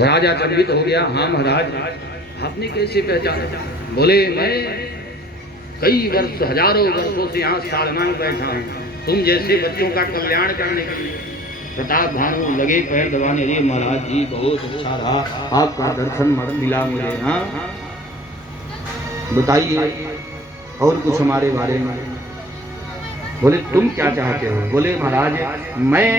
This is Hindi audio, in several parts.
राजा चंबित हो गया, हाँ महाराज आपने कैसे पहचाना? बोले मैं कई वर्ष हजारों वर्षों से यहाँ साधना में बैठा हूँ तुम जैसे बच्चों का कल्याण करने के लिए। प्रताप भानु लगे पैर दबाने, अरे महाराज जी बहुत अच्छा रहा, आपका दर्शन मिला मुझे। हाँ बताइए और कुछ हमारे बारे में। बोले तुम क्या चाहते हो? बोले महाराज मैं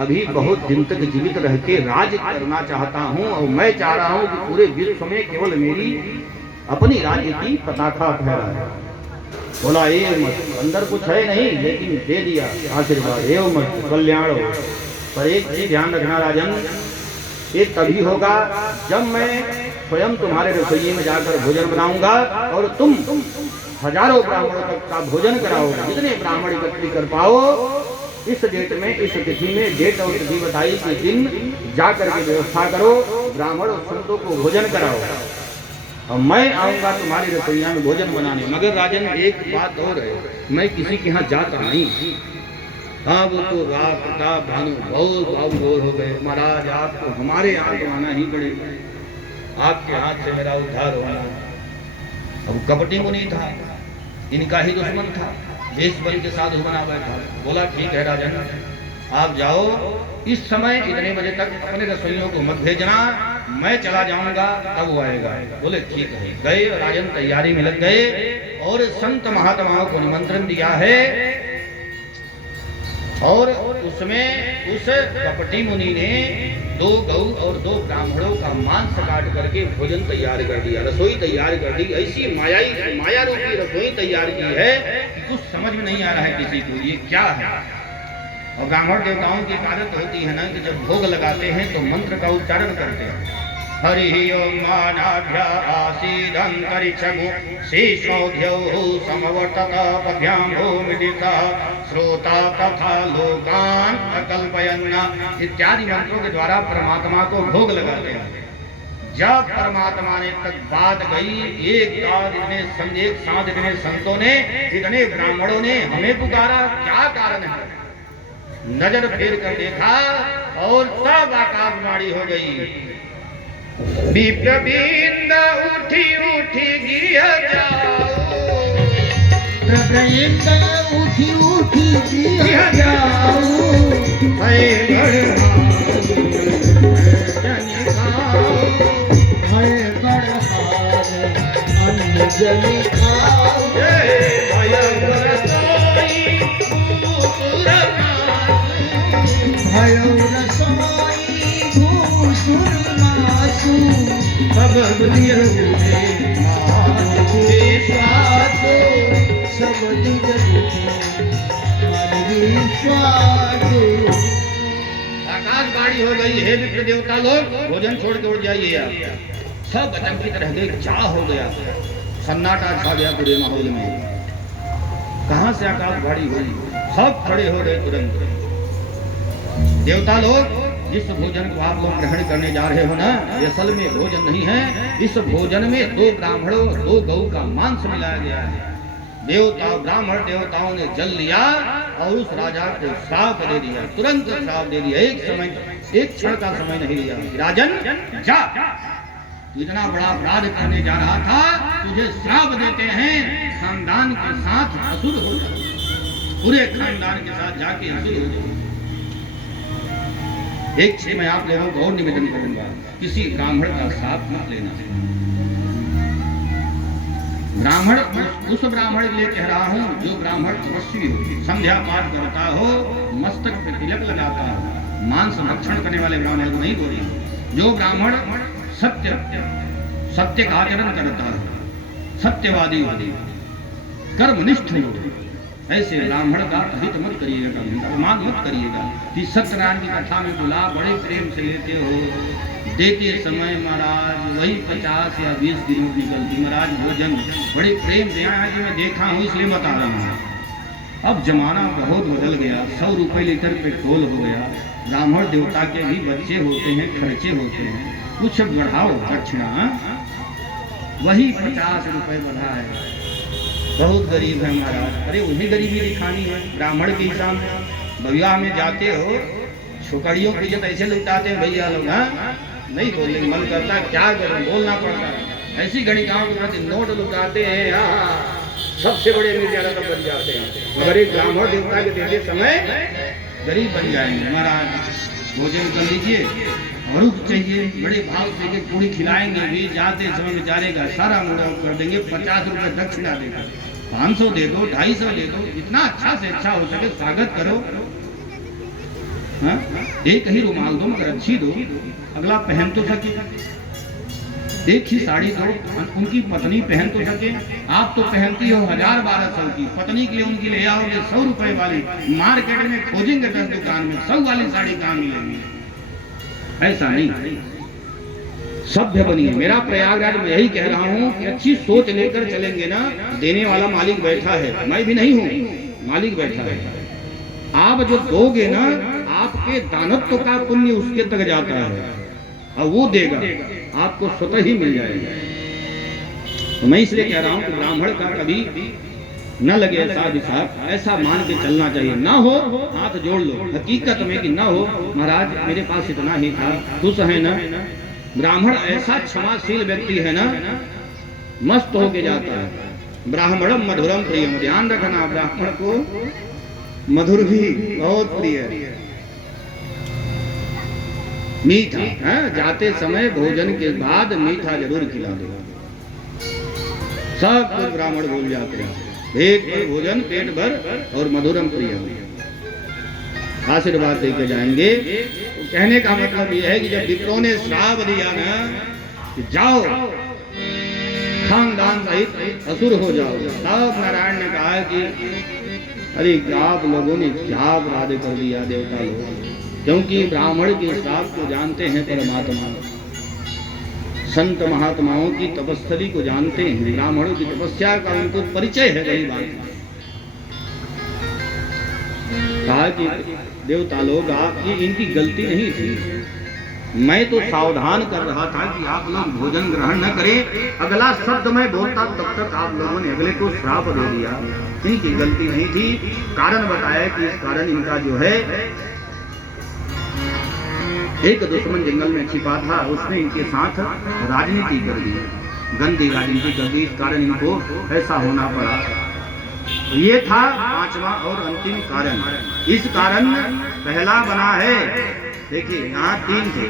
अभी बहुत दिन तक जीवित रह के राज करना चाहता हूँ और मैं चाह रहा हूँ कि पूरे विश्व में केवल मेरी अपनी राज्य की पताका फहराए। बोला ये मत, अंदर कुछ है नहीं लेकिन दे दिया आशीर्वाद, ये मत कल्याण हो। पर एक चीज ध्यान रखना राजन, ये तभी होगा जब मैं स्वयं तुम्हारे रसोई में जाकर भोजन बनाऊंगा और तुम हजारों ब्राह्मणों तक का भोजन कराओगे। जितने ब्राह्मण इकट्ठी कर पाओ इस डेट में, इस तिथि में, डेट और तिथि बताई कि दिन जाकर के व्यवस्था करो, ब्राह्मण और संतों को भोजन कराओ और मैं आऊंगा तुम्हारी रसोइया में भोजन बनाने। मगर राजन एक बात और है, मैं किसी के यहाँ जाता नहीं। हाँ वो तो प्रताप भानु बहुत बाबूगोर हो गए। महाराज आपको हमारे यहाँ तो आना ही पड़ेगा, आपके हाथ से मेरा उद्धार होना। अब कपटी मुनि था, इनका ही दुश्मन था, देश बल के साधु बना बैठा। बोला ठीक है राजन आप जाओ, इस समय इतने बजे तक अपने रसोइयों को मत भेजना, मैं चला जाऊंगा तब वो आएगा। बोले ठीक है। गए राजन तैयारी में लग गए और संत महात्माओं को निमंत्रण दिया है और उसमें उस कपटी मुनि ने 2 गौ और 2 ब्राह्मणों का मांस काट करके भोजन तैयार कर दिया, रसोई तैयार कर दी। ऐसी माया रूपी रसोई तैयार की है कि कुछ समझ में नहीं आ रहा है किसी को ये क्या है। और ब्राह्मण देवताओं की आदत होती है ना कि जब भोग लगाते हैं तो मंत्र का उच्चारण करते हैं। हरि ओम मानाभ्या आसीदंतरिक्षगो शेषोध्यौ समवर्तत पद्भ्यां भूमिदिता श्रोता तथा लोकान अकल्पयन्ना इत्यादि मंत्रों के द्वारा परमात्मा को भोग लगाते हैं। जब परमात्मा ने तक बात गई, एक साथ इतने संतों ने, इतने ब्राह्मणों ने हमें पुकारा, क्या कारण है? नजर फेर कर देखा और सब आकाशवाणी हो गई। विप्रबिंद उठी उठी गिर जाओ, विप्रबिंद उठी उठी गिर जाओ, है बड़हाल अन्न जनि खाओ, भयो रसोई भूसुर मासु, सब दुनिया सब आकाशवाणी हो गई, हे विप्र देवता लोग भोजन छोड़ के उठ जाइए। आप सब अचंभित रह गए, क्या हो गया? सन्नाटा छा गया पूरे माहौल में। कहां से आकाशवाणी हुई? सब खड़े हो गए तुरंत। देवता लोग जिस भोजन को आप लोग ग्रहण करने जा रहे हो ना, ये असल में भोजन नहीं है। इस भोजन में 2 ब्राह्मणों 2 गौ का मांस मिलाया गया है। ब्राह्मण देवताओं ने जल लिया और उस राजा को श्राप दे दिया, तुरंत श्राप दे दिया। एक क्षण का समय नहीं लिया। राजन जा, इतना बड़ा अपराध करने जा रहा था, तुझे श्राप देते हैं, खानदान के साथ असुर हो जाओ, पूरे खानदान के साथ जाके असुर हो जाओ। एक चीज मैं आप लोगों को और निवेदन करूंगा, किसी ब्राह्मण का साथ मत लेना। ब्राह्मण उस ब्राह्मण के लिए कह रहा हूं जो ब्राह्मण तपस्वी हो, संध्या पाठ करता हो, मस्तक पे तिलक लगाता हो, मांस भक्षण करने वाले ब्राह्मण को नहीं बोल रही। जो ब्राह्मण सत्य का आचरण करता है, सत्यवादी कर्मनिष्ठ हो, ऐसे ब्राह्मण का हित मत करिएगा, अपमान मत करिएगा। कि सत्यनारायण की कथा में बुला बड़े प्रेम से लेते हो, देते समय महाराज वही 50 या 20 दिनों की निकलती। महाराज भोजन बड़े प्रेम से आया कि मैं देखा हूँ इसलिए बता रहा हूँ। अब जमाना बहुत बदल गया, 100 रुपये लीटर पेट्रोल हो गया। ब्राह्मण देवता के भी बच्चे होते हैं, खर्चे होते हैं, कुछ बढ़ाओ दक्षिणा। वही 50 रुपये बढ़ा है। बहुत गरीब है महाराज। अरे उन्हें गरीबी दिखानी है। ब्राह्मण के हिसाब विवाह में जाते हो, छोकरियों की इज्जत ऐसे लुटाते हैं भैया लोग। हाँ, नहीं बोलने का मन करता, क्या करूं, बोलना पड़ता है। ऐसी घड़ी गांव के प्रति नोट लुटाते हैं, सबसे बड़े मीडिया तब बन जाते हैं। मगर एक ब्राह्मण देवता के देते समय गरीब बन जाएंगे। महाराज भोजन कर लीजिए, और चाहिए बड़े भाव से कि पूरी खिलाएंगे भी। जाते समय बेचारे का सारा मूड ऑफ कर देंगे, 50 रुपए दक्षिणा देगा, 500 दे दो, 250 दे दो, जितना अच्छा से अच्छा हो सके स्वागत करो। हाँ? एक ही रुमाल दो मगर अच्छी दो, अगला पहन तो सके। एक ही साड़ी दो, उनकी पत्नी पहन तो सके। आप तो पहनती हो 1000-1200 की, पत्नी के लिए उनकी ले आओगे 100 रुपए वाली। मार्केट में खोजेंगे 10 दुकान में 100 वाली साड़ी कहाँ मिलेगी। ऐसा नहीं, सभ्य बनिए। मेरा प्रयागराज में यही कह रहा हूँ कि अच्छी सोच लेकर चलेंगे ना, देने वाला मालिक बैठा है, मैं भी नहीं हूँ, मालिक बैठा है। आप जो दोगे ना, आपके दानत्व का पुण्य उसके तक जाता है और वो देगा, आपको स्वतः ही मिल जाएगा। तो मैं इसलिए कह रहा हूँ कि ब्राह्मण का कभी न लगे ऐसा हिसाब, ऐसा मान के चलना चाहिए। ना हो हाथ जोड़ लो, हकीकत में कि ना हो, महाराज मेरे पास इतना ही था, खुश है ना। ब्राह्मण ऐसा क्षमाशील व्यक्ति है ना, मस्त होके जाता है। ब्राह्मणम मधुरम प्रियम, ध्यान रखना, ब्राह्मण को मधुर भी बहुत प्रिय है, मीठा है। जाते समय भोजन के बाद मीठा जरूर खिला दो। सब कुछ ब्राह्मण भूल जाते हैं, पेट पर भोजन पेट भर और मधुरम प्रियम, आशीर्वाद देके जाएंगे। तो कहने का मतलब यह है कि जब विप्रों ने श्राप दिया ना कि जाओ खानदान सहित असुर हो जाओ, तब नारायण ने कहा कि अरे आप लोगों ने क्या अपराध कर दिया देवता लोग, क्योंकि ब्राह्मण के श्राप को जानते हैं परमात्मा, संत महात्माओं की तपस्वी को जानते हैं, ब्राह्मणों की तपस्या का उनको परिचय है। रही बात कहा कि देवता लोग आपकी इनकी गलती नहीं थी, मैं तो सावधान कर रहा था कि आप लोग भोजन ग्रहण न करें। अगला शब्द मैं बोलता तब तक आप लोगों ने अगले को श्राप दे दिया। इनकी गलती नहीं थी। कारण बताया कि इस कारण इनका जो है एक दुश्मन जंगल में छिपा था, उसने इनके साथ राजनीति कर दी, गंदी राजनीति कर दी, इस कारण इनको ऐसा होना पड़ा। ये था पांचवा और अंतिम कारण। इस कारण पहला बना है, देखिए यहाँ 3 थे,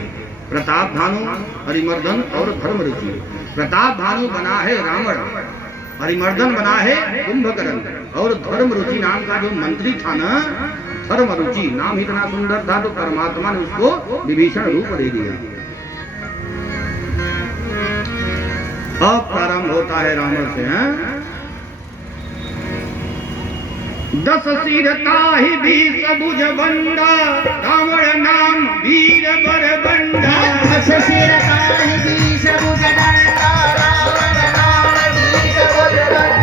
प्रताप भानु, हरिमर्दन और धर्मरुचि। प्रताप भानु बना है रावण, हरिमर्दन बना है कुंभकर्ण, और धर्मरुचि नाम का जो मंत्री था ना, धर्मरुचि नाम इतना सुंदर था तो परमात्मा ने उसको विभीषण रूप दे दिया। अब प्रारंभ होता है रावण से। 10 सिर ताहि 20 भुज बंडा, रावण नाम वीर बर बंडा। 10 सिर ताहि 20 भुज बंडा, रावण नाम वीर बर बंडा।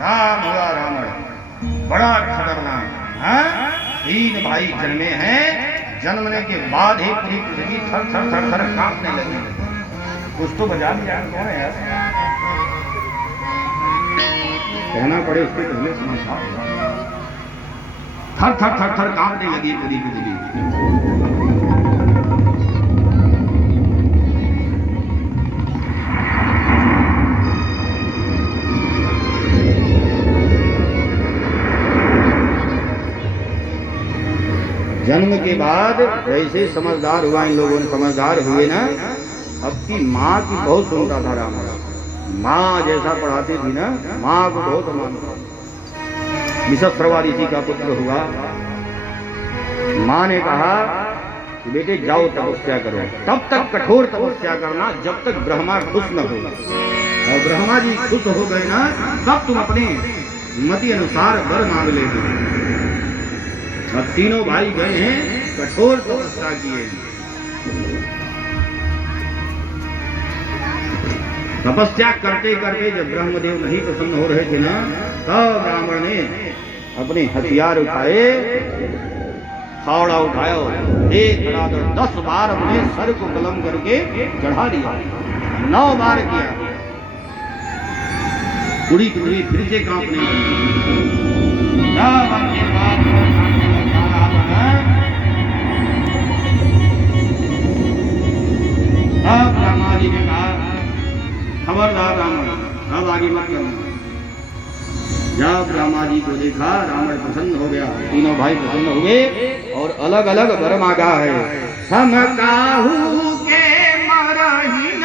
नाम हुआ रावण, बड़ा खतरनाक। 3 भाई जन्मे हैं, जन्मने के बाद ही पूरी पृथ्वी थर थर थर थर कांपने लगी। कुछ तो बजा दिया, कौन है यार, कहना पड़े उसके पहले समझ। थर थर थर थर कांपने लगी पूरी पृथ्वी। जन्म के बाद जैसे समझदार हुआ, इन लोगों ने समझदार हुए ना, अब की माँ की बहुत सुनता था रावण। माँ जैसा पढ़ाती थी ना, माँ को बहुत मानता। विशस्रवा ऋषि का पुत्र हुआ। माँ ने कहा कि बेटे जाओ तपस्या करो, तब तक कठोर तपस्या करना जब तक ब्रह्मा खुश न होगा, और ब्रह्मा जी खुश हो गए ना, तब तुम अपने मति अनुसार वर मांग लेते। अब तीनों भाई गए हैं, कठोर तपस्या किए। तपस्या करते करते जब ब्रह्मदेव नहीं प्रसन्न हो रहे थे ना, तब रावण ने अपने हथियार उठाए, फावड़ा उठाया, एक धड़ाधड़ 10 बार अपने सर को कलम करके चढ़ा दिया, 9 बार किया। पूरी पृथ्वी फिर से कांपने लगी। अब ब्रह्मा जी ने कहा, खबरदार रावण, अब आगे मत करना। जब ब्रह्मा जी को देखा, रावण प्रसन्न हो गया, तीनों भाई प्रसन्न हुए और अलग अलग वर मांगा है। हम काहू के मरही न